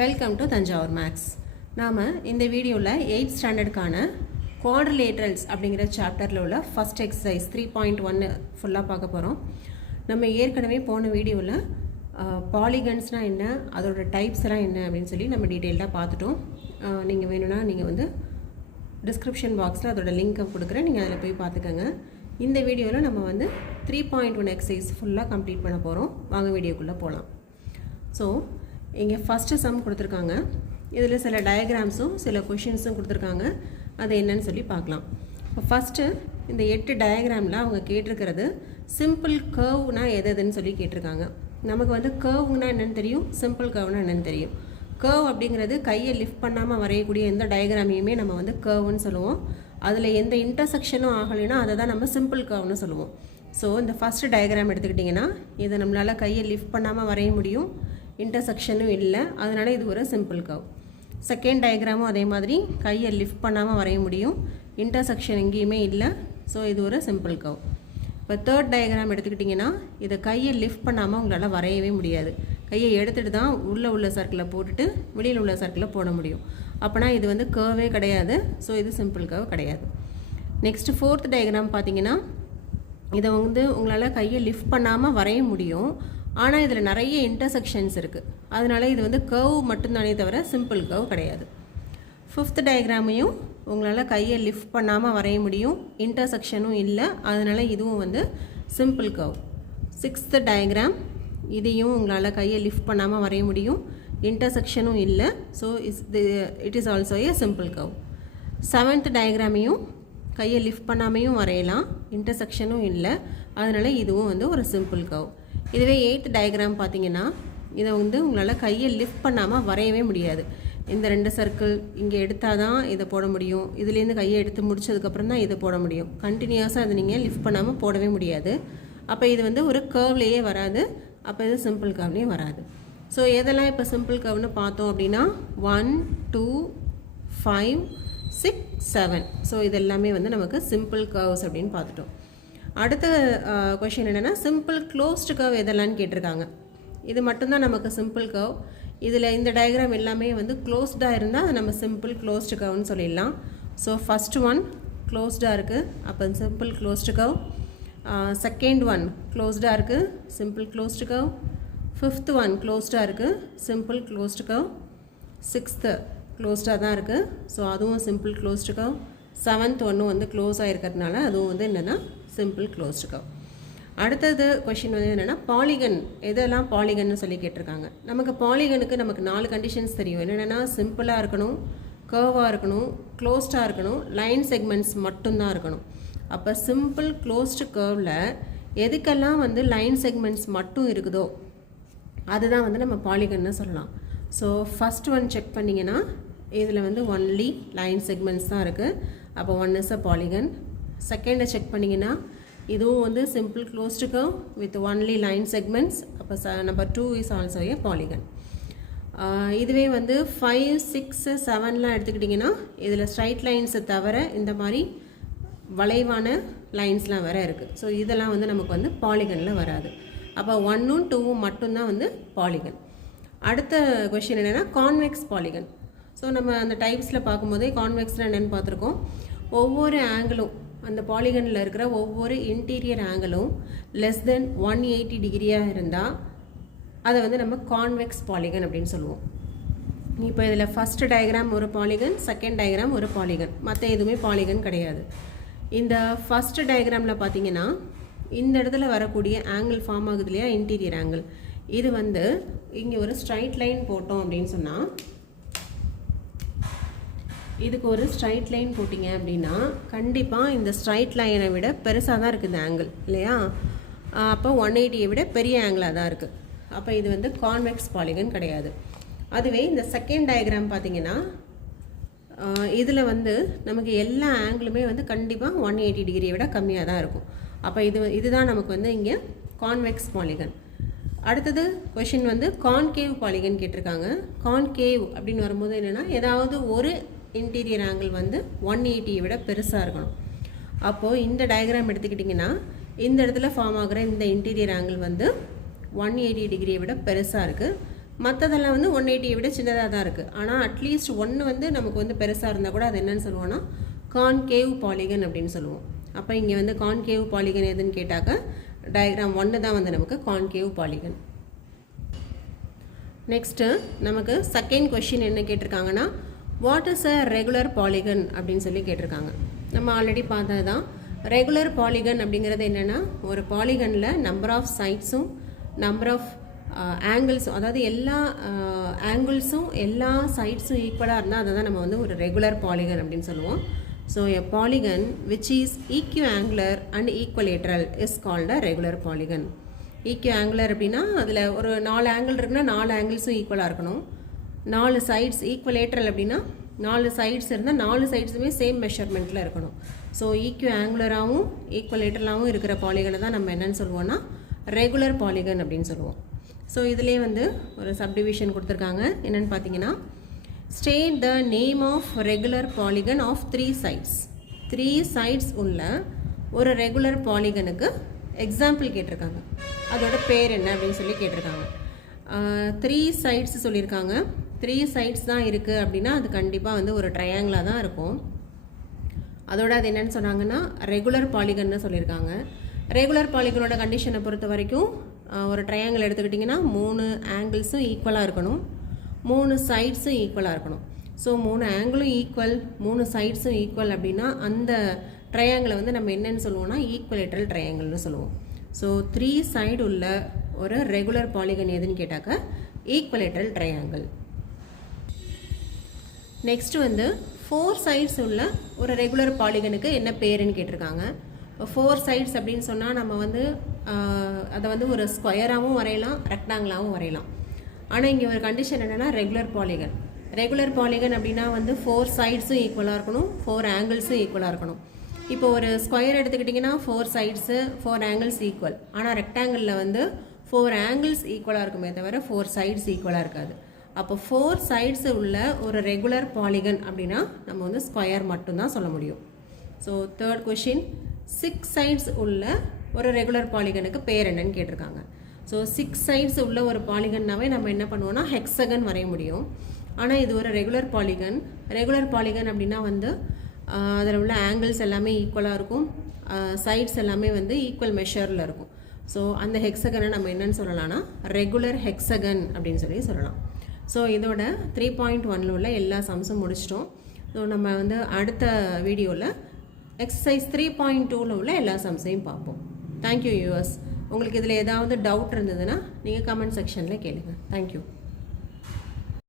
Welcome to Thanjavur maths. நாம் இந்த வீடியோவில் 8th ஸ்டாண்டர்டுக்கான குவாட்ரிலேட்ரல்ஸ் அப்படிங்கிற சாப்டரில் உள்ள ஃபஸ்ட் எக்ஸசைஸ் 3.1 ஃபுல்லாக பார்க்க போகிறோம். நம்ம ஏற்கனவே போன வீடியோவில் பாலிகன்ஸ்னால் என்ன, அதோட டைப்ஸ் எல்லாம் என்ன அப்படின்னு சொல்லி நம்ம டீட்டெயில்டாக பார்த்துட்டோம். நீங்கள் வேணும்னா நீங்கள் வந்து டிஸ்கிரிப்ஷன் பாக்ஸில் அதோட லிங்க்கை கொடுக்குறேன், நீங்கள் அதில் போய் பார்த்துக்கோங்க. இந்த வீடியோவில் நம்ம வந்து 3.1 எக்ஸசைஸ் ஃபுல்லாக கம்ப்ளீட் பண்ண போகிறோம். வாங்க வீடியோக்குள்ளே போகலாம். ஸோ இங்கே ஃபஸ்ட்டு சம் கொடுத்துருக்காங்க. இதில் சில டயக்ராம்ஸும் சில கொஷின்ஸும் கொடுத்துருக்காங்க. அது என்னன்னு சொல்லி பார்க்கலாம். இப்போ ஃபஸ்ட்டு இந்த 8 டயக்ராமில் அவங்க கேட்டிருக்கிறது சிம்பிள் கர்வ்னா எதுன்னு சொல்லி கேட்டிருக்காங்க. நமக்கு வந்து கர்வ்னா என்னென்னு தெரியும், சிம்பிள் கர்வ்னா என்னென்னு தெரியும். கர்வ் அப்படிங்கிறது கையை லிஃப்ட் பண்ணாமல் வரையக்கூடிய எந்த டயக்ராமையுமே நம்ம வந்து கர்வ்னு சொல்லுவோம். அதில் எந்த இன்டர்செக்ஷனும் ஆகலைன்னா அதை தான் நம்ம சிம்பிள் கர்வ்னு சொல்லுவோம். ஸோ இந்த ஃபஸ்ட்டு டயக்ராம் எடுத்துக்கிட்டிங்கன்னா இதை நம்மளால் கையை லிஃப்ட் பண்ணாமல் வரைய முடியும், இன்டர்செக்ஷனும் இல்லை, அதனால் இது ஒரு சிம்பிள் கர்வ். செகண்ட் டயக்ராமும் அதே மாதிரி கையை லிஃப்ட் பண்ணாமல் வரைய முடியும், இன்டர்செக்ஷன் எங்கேயுமே இல்லை, ஸோ இது ஒரு சிம்பிள் கர்வ். இப்போ தேர்ட் டயக்ராம் எடுத்துக்கிட்டிங்கன்னா இதை கையை லிஃப்ட் பண்ணாமல் உங்களால் வரையவே முடியாது. கையை எடுத்துகிட்டு தான் உள்ளே உள்ள சர்க்கிளை போட்டுட்டு வெளியில் உள்ள சர்க்கிளை போட முடியும். அப்போனா இது வந்து கர்வே கிடையாது, ஸோ இது சிம்பிள் கர்வ் கிடையாது. நெக்ஸ்ட்டு ஃபோர்த் டயக்ராம் பார்த்தீங்கன்னா இதை வந்து உங்களால் கையை லிஃப்ட் பண்ணாமல் வரைய முடியும், ஆனால் இதில் நிறைய இன்டர்செக்ஷன்ஸ் இருக்குது, அதனால இது வந்து கர்வ் மட்டும்தானே தவிர சிம்பிள் கர்வ் கிடையாது. ஃபிஃப்த் டயக்ராமையும் உங்களால் கையை லிஃப்ட் பண்ணாமல் வரைய முடியும், இன்டர்செக்ஷனும் இல்லை, அதனால் இதுவும் வந்து சிம்பிள் கர்வ். சிக்ஸ்த் டயக்ராம் இதையும் உங்களால் கையை லிஃப்ட் பண்ணாமல் வரைய முடியும், இன்டர்செக்ஷனும் இல்லை, so it is also a simple curve. Seventh டயக்ராமையும் கையை லிஃப்ட் பண்ணாமையும் வரையலாம், இன்டர்செக்ஷனும் இல்லை, அதனால் இதுவும் வந்து ஒரு சிம்பிள் கர்வ். இதுவே 8th டயக்ராம் பார்த்தீங்கன்னா இதை வந்து உங்களால் கையை லிஃப்ட் பண்ணாமல் வரையவே முடியாது. இந்த 2 சர்க்கிள் இங்கே எடுத்தால் தான் இதை போட முடியும், இதுலேருந்து கையை எடுத்து முடிச்சதுக்கப்புறம் தான் இதை போட முடியும். கண்டினியூஸாக அதை நீங்கள் லிஃப்ட் பண்ணாமல் போடவே முடியாது. அப்போ இது வந்து ஒரு கர்வ்லேயே வராது, அப்போ இது சிம்பிள் கர்வ்லேயே வராது. ஸோ எதெல்லாம் இப்போ சிம்பிள் கர்வ்னு பார்த்தோம் அப்படின்னா 1, 2, 5, 6, 7. ஸோ இது எல்லாமே வந்து நமக்கு சிம்பிள் கர்வ்ஸ் அப்படின்னு பார்த்துட்டோம். அடுத்த கொஷின் என்னென்னா சிம்பிள் க்ளோஸ்டு கர்வ் எதெல்லாம்னு கேட்டிருக்காங்க. இது மட்டும்தான் நமக்கு சிம்பிள் கர்வ். இதில் இந்த டயக்ராம் எல்லாமே வந்து க்ளோஸ்டாக இருந்தால் அதை நம்ம சிம்பிள் க்ளோஸ்டு கர்வ்னு சொல்லிடலாம். ஸோ ஃபஸ்ட் ஒன் க்ளோஸ்டாக இருக்குது, அப்போ simple closed curve. Second one க்ளோஸ்டாக இருக்குது, simple closed curve. Fifth one க்ளோஸ்டாக இருக்குது, சிம்பிள் க்ளோஸ்டு கர்வ். சிக்ஸ்த்து க்ளோஸ்டாக தான் இருக்குது, ஸோ அதுவும் சிம்பிள் க்ளோஸ்டு கர்வ். செவன்த் ஒன்றும் வந்து க்ளோஸ் ஆகிருக்கிறதுனால அதுவும் வந்து என்னென்னா சிம்பிள் க்ளோஸ்டு கர்வ். அடுத்தது கொஷின் வந்து என்னென்னா பாலிகன் எதெல்லாம் பாலிகன்னு சொல்லி கேட்டிருக்காங்க. நமக்கு பாலிகனுக்கு நமக்கு 4 கண்டிஷன்ஸ் தெரியும். என்னென்னா சிம்பிளாக இருக்கணும், கர்வாக இருக்கணும், க்ளோஸ்டாக இருக்கணும், லைன் செக்மெண்ட்ஸ் மட்டும்தான் இருக்கணும். அப்போ சிம்பிள் க்ளோஸ்டு கர்வில் எதுக்கெல்லாம் வந்து லைன் செக்மெண்ட்ஸ் மட்டும் இருக்குதோ அதுதான் வந்து நம்ம பாலிகன்னு சொல்லலாம். ஸோ ஃபஸ்ட் ஒன் செக் பண்ணிங்கன்னா இதில் வந்து ஒன்லி லைன் செக்மெண்ட்ஸ் தான் இருக்குது, அப்போ 1 இஸ் அ பாலிகன். செகண்டை செக் பண்ணிங்கன்னா இதுவும் வந்து simple closed curve with only line segments, அப்போ number 2 is also a polygon. இதுவே வந்து 5, 6, 7லாம் எடுத்துக்கிட்டிங்கன்னா இதில் ஸ்ட்ரைட் லைன்ஸை தவிர இந்த மாதிரி வளைவான லைன்ஸ்லாம் வேறு இருக்குது. ஸோ இதெல்லாம் வந்து நமக்கு வந்து பாலிகனில் வராது. அப்போ 1ம் 2ம் மட்டும்தான் வந்து பாலிகன். அடுத்த கொஷின் என்னென்னா கான்வெக்ஸ் பாலிகன். ஸோ நம்ம அந்த டைப்ஸில் பார்க்கும்போதே கான்வெக்ஸ்னால் என்னென்னு பார்த்துருக்கோம். ஒவ்வொரு ஆங்கிளும் அந்த பாலிகனில் இருக்கிற ஒவ்வொரு இன்டீரியர் ஆங்கிளும் லெஸ் தென் 180 டிகிரியாக இருந்தால் அதை வந்து நம்ம கான்வெக்ஸ் பாலிகன் அப்படின்னு சொல்லுவோம். இப்போ இதில் ஃபஸ்ட்டு டயக்ராம் ஒரு பாலிகன், செகண்ட் டயக்ராம் ஒரு பாலிகன், மற்ற எதுவுமே பாலிகன் கிடையாது. இந்த ஃபஸ்ட்டு டயக்ராமில் பார்த்தீங்கன்னா இந்த இடத்துல வரக்கூடிய ஆங்கிள் ஃபார்ம் ஆகுது இல்லையா, இன்டீரியர் ஆங்கிள், இது வந்து இங்கே ஒரு ஸ்ட்ரைட் லைன் போட்டோம் அப்படின்னு சொன்னால் இதுக்கு ஒரு ஸ்ட்ரைட் லைன் போட்டிங்க அப்படின்னா கண்டிப்பாக இந்த ஸ்ட்ரைட் லைனை விட பெருசாக தான் இருக்குது இந்த ஆங்கிள் இல்லையா, அப்போ 180யை விட பெரிய ஆங்கிளாக தான் இருக்குது. அப்போ இது வந்து கான்வெக்ஸ் பாலிகன் கிடையாது. அதுவே இந்த செகண்ட் டயக்ராம் பார்த்திங்கன்னா இதில் வந்து நமக்கு எல்லா ஆங்கிளுமே வந்து கண்டிப்பாக 180 டிகிரியை விட கம்மியாக தான் இருக்கும். அப்போ இதுதான் நமக்கு வந்து இங்கே கான்வெக்ஸ் பாலிகன். அடுத்தது கொஷின் வந்து கான்கேவ் பாலிகன் கேட்டிருக்காங்க. கான்கேவ் அப்படின்னு வரும்போது என்னென்னா ஏதாவது ஒரு இன்டீரியர் ஆங்கிள் வந்து 180யை விட பெருசாக இருக்கணும். அப்போது இந்த டயக்ராம் எடுத்துக்கிட்டிங்கன்னா இந்த இடத்துல ஃபார்ம் ஆகிற இந்த இன்டீரியர் ஆங்கிள் வந்து 180 டிகிரியை விட பெருசாக இருக்குது, மற்றதெல்லாம் வந்து 180 விட சின்னதாக தான் இருக்குது. ஆனால் அட்லீஸ்ட் ஒன்று வந்து நமக்கு வந்து பெருசாக இருந்தால் கூட அது என்னன்னு சொல்லுவோம்னா கான்கேவ் பாலிகன் அப்படின்னு சொல்லுவோம். அப்போ இங்கே வந்து கான்கேவ் பாலிகன் எதுன்னு கேட்டாக்க டயக்ராம் 1 தான் வந்து நமக்கு கான்கேவ் பாலிகன். நெக்ஸ்ட்டு நமக்கு செகண்ட் கொஷின் என்ன கேட்டிருக்காங்கன்னா what is a regular polygon அப்படின்னு சொல்லி கேட்டிருக்காங்க. நம்ம ஆல்ரெடி பார்த்தது தான். ரெகுலர் பாலிகன் அப்படிங்கிறது என்னென்னா ஒரு பாலிகனில் நம்பர் ஆஃப் சைட்ஸும் நம்பர் ஆஃப் ஆங்கிள்ஸும், அதாவது எல்லா ஆங்கிள்ஸும் எல்லா சைட்ஸும் ஈக்குவலாக இருந்தால் அதை தான் நம்ம வந்து ஒரு ரெகுலர் பாலிகன் அப்படின்னு சொல்லுவோம். So a polygon which is equiangular and equilateral is called a regular polygon. Equiangular அப்படின்னா அதில் ஒரு 4 ஆங்கிள் இருக்குன்னா 4 ஆங்கிள்ஸும் ஈக்குவலாக இருக்கணும். 4 சைட்ஸ் ஈக்குவலேட்ரல் அப்படின்னா 4 சைட்ஸ் இருந்தால் 4 சைட்ஸுமே சேம் மெஷர்மெண்ட்டில் இருக்கணும். ஸோ ஈக்யூஆங்குலராகவும் ஈக்குவலேட்ரலாகவும் இருக்கிற பாலிகனை தான் நம்ம என்னென்னு சொல்லுவோம்னா ரெகுலர் பாலிகன் அப்படின்னு சொல்லுவோம். ஸோ இதிலே வந்து ஒரு சப்டிவிஷன் கொடுத்துருக்காங்க. என்னென்னு பார்த்தீங்கன்னா state the name of regular polygon of 3 sides. 3 sides உள்ள ஒரு ரெகுலர் பாலிகனுக்கு எக்ஸாம்பிள் கேட்டிருக்காங்க. அதோட பேர் என்ன அப்படின்னு சொல்லி கேட்டிருக்காங்க. 3 sides சொல்லியிருக்காங்க. 3 sides தான் இருக்குது அப்படின்னா அது கண்டிப்பாக வந்து ஒரு ட்ரையாங்கிளாக தான் இருக்கும். அதோட அது என்னென்னு சொன்னாங்கன்னா ரெகுலர் பாலிகன்னு சொல்லியிருக்காங்க. ரெகுலர் பாலிகனோட கண்டிஷனை பொறுத்த வரைக்கும் ஒரு ட்ரையாங்கிள் எடுத்துக்கிட்டிங்கன்னா 3 ஆங்கிள்ஸும் ஈக்குவலாக இருக்கணும், 3 சைட்ஸும் ஈக்குவலாக இருக்கணும். ஸோ 3 ஆங்கிளும் ஈக்குவல், 3 சைட்ஸும் ஈக்குவல் அப்படின்னா அந்த ட்ரையாங்கிளை வந்து நம்ம என்னென்னு சொல்லுவோம்னா ஈக்குவலேட்ரல் ட்ரையாங்கிள்னு சொல்லுவோம். ஸோ 3 சைடு உள்ள ஒரு ரெகுலர் பாலிகன் எதுன்னு கேட்டாக்க ஈக்குவலேட்ரல் ட்ரையாங்கிள். நெக்ஸ்ட் வந்து 4 சைட்ஸ் உள்ள ஒரு ரெகுலர் பாலிகனுக்கு என்ன பேருன்னு கேட்டிருக்காங்க. 4 சைட்ஸ் அப்படின்னு சொன்னால் நம்ம வந்து அதை வந்து ஒரு ஸ்கொயராகவும் வரையலாம், ரெக்டாங்கிளாகவும் வரையலாம். ஆனால் இங்கே ஒரு கண்டிஷன் என்னென்னா ரெகுலர் பாலிகன். ரெகுலர் பாலிகன் அப்படின்னா வந்து 4 சைட்ஸும் ஈக்குவலாக இருக்கணும், 4 ஆங்கிள்ஸும் ஈக்குவலாக இருக்கணும். இப்போ ஒரு ஸ்கொயர் எடுத்துக்கிட்டிங்கன்னா 4 சைட்ஸு 4 ஆங்கிள்ஸ் ஈக்குவல். ஆனால் ரெக்டாங்கிளில் வந்து 4 ஆங்கிள்ஸ் ஈக்குவலாக இருக்குமே தவிர 4 சைட்ஸ் ஈக்குவலாக இருக்காது. அப்போ 4 சைட்ஸு உள்ள ஒரு ரெகுலர் பாலிகன் அப்படின்னா நம்ம வந்து ஸ்கொயர் மட்டும்தான் சொல்ல முடியும். ஸோ தேர்ட் கொஷின் 6 சைட்ஸ் உள்ள ஒரு ரெகுலர் பாலிகனுக்கு பேர் என்னன்னு கேட்டிருக்காங்க. ஸோ 6 சைட்ஸ் உள்ள ஒரு பாலிகன்னாவே நம்ம என்ன பண்ணுவோம்னா ஹெக்ஸகன் வரைய முடியும். ஆனால் இது ஒரு ரெகுலர் பாலிகன். ரெகுலர் பாலிகன் அப்படின்னா வந்து அதில் உள்ள ஆங்கிள்ஸ் எல்லாமே ஈக்குவலாக இருக்கும், சைட்ஸ் எல்லாமே வந்து ஈக்குவல் மெஷரில் இருக்கும். ஸோ அந்த ஹெக்ஸகனை நம்ம என்னன்னு சொல்லலாம்னா ரெகுலர் ஹெக்ஸகன் அப்படின்னு சொல்லலாம். ஸோ இதோட 3.1 உள்ள எல்லா சம்ஸும் முடிச்சிட்டோம். ஸோ நம்ம வந்து அடுத்த வீடியோவில் எக்ஸசைஸ் 3.2 உள்ள எல்லா சம்ஸையும் பார்ப்போம். Thank you viewers. உங்களுக்கு இதில் ஏதாவது டவுட் இருந்ததுன்னா நீங்கள் கமெண்ட் செக்ஷனில் கேளுங்கள். தேங்க்யூ.